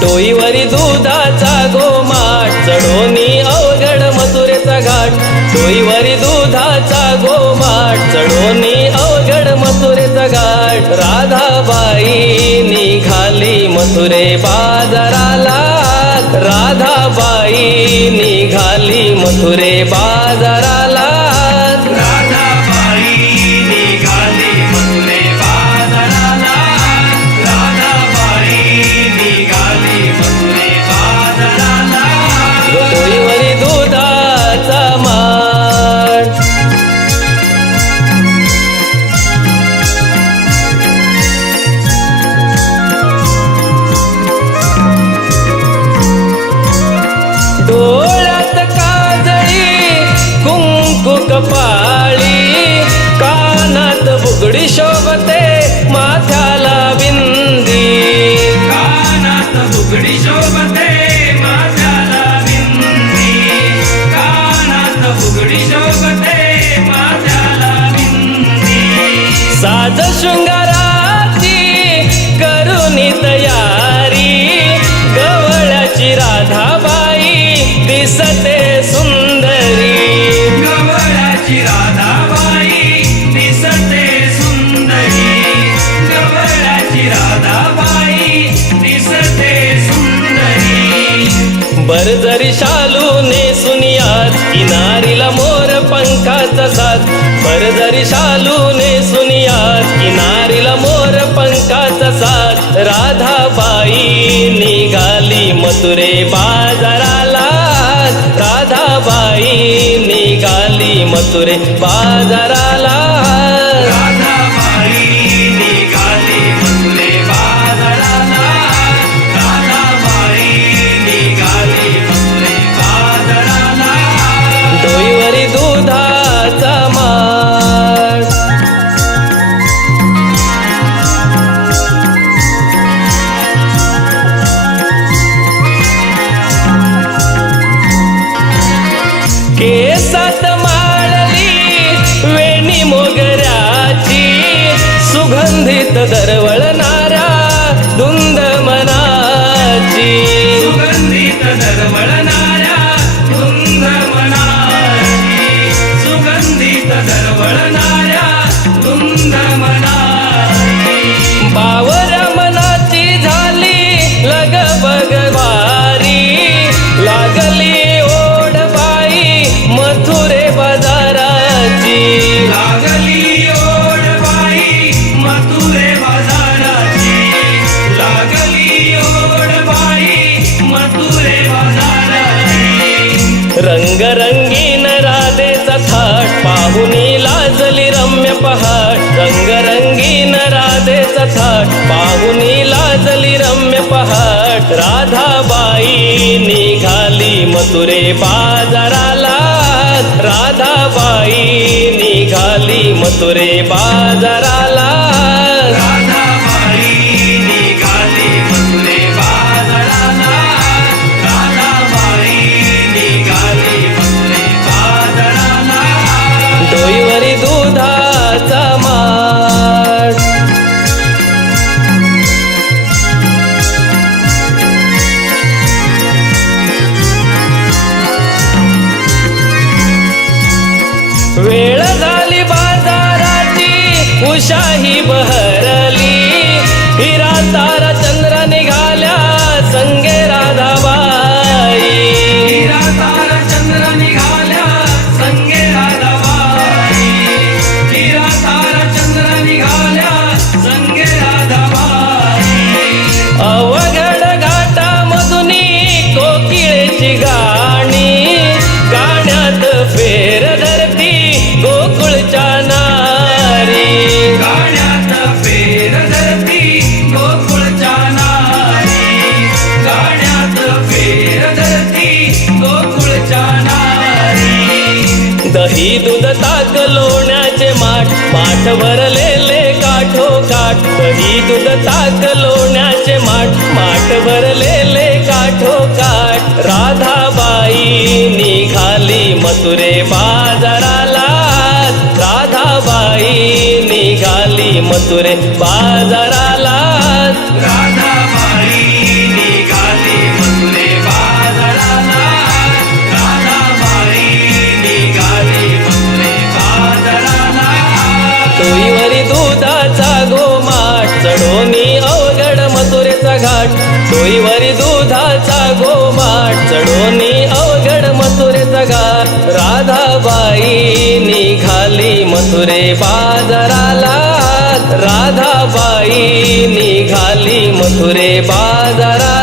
डोईवरी दुधाचा गोमाट चढोनी अवघड मथुरेचा घाट. डोईवरी दुधाचा गोमाट चढोनी अवघड मथुरेचा घाट. राधाबाई निघाली मथुरे बाजाराला. राधाबाई निघाली मथुरे बाजाराला. डोईवरी दुधाचा माठ. डोळ्यात काजळी कुंकू कपाळी. कानात बुगडी शोभते माथ्याला बिंदी. कानात बुगडी शोभते साज शृंगाराची करुनी तयारी. गवळ्याची राधाबाई दिसते सुंदरी. गवळ्याची राधाबाई दिसते सुंदरी. गवळ्याची राधाबाई दिसते सुंदरी. बरजरी शालू नेसुनियात किनारीला मोर पंखाचा साथ. बरजरी शालू नेसुनियात किनारीला मोर पंखाचा साथ. राधाबाई निघाली मथुरे बाजाराला. राधाबाई निघाली मथुरे बाजाराला. डोईवरी दुधाचा माठ. केसात माळली वेणी मोगऱ्याची. सुगंधित दरवळणाऱ्या धुंद मनाची. सुगंधित दरवळणाऱ्या धुंद मनाची. सुगंधित दरवळणाऱ्या धुंद मनाची. बावऱ्या मनाची झाली लगबगवारी. लागली ओढ बाई मथुरे बाजाराची. लागली ओढ बाई मथुरे बाजाराची. लागली ओढ बाई मथुरे बाजाराची. रंगरंगीन राधेचा थाट पाहुनी लाजली रम्य पहाट. रंगरंगीन राधेचा थाट पाहुनी लाजली रम्य पहाट. राधाबाई निघाली मथुरे बाजाराला. राधाबाई निघाली मथुरे बाजाराला. राधाबाई निघाली मथुरे बाजाराला. राधाबाई निघाली मथुरे बाजाराला. डोईवरी दुधाचा माठ. वेळ झाली बाजाराची उशाही बहरली. हिरा तारा चंद्र निघाल्या संगे राधाबाई. हिरा तारा चंद्र निघाल्या संगे राधाबाई. हिरा तारा चंद्र निघाल्या संगे राधाबाई. अवघड घाटामधुनी कोकिळेची गाणी. गाण्यात फेर धरती गोकुळच्या नारी. गाण्यात फेर दही दूध ताक लोण्याचे माठ माठ भरलेले काठोकाठ दही दूध ताक लोण्याचे माठ माठ भरलेले काठोकाठ राधाबाई निघाली मथुरे बाजाराला राधाबाई निघाली मथुरे बाजाराला राधाबाई निघाली मथुरे बाजाराला राधाबाई निघाली मथुरे बाजाराला टोईवरी दुधाचा गोमाठ चढोनी अवघड मथुरेचा घाट टोईवरी दुधाचा गोमाठ चढोनी अवघड मथुरेचा घाट राधाबाई निघाली मथुरे बाजाराला राधाबाई निघाली मथुरे बाजाराला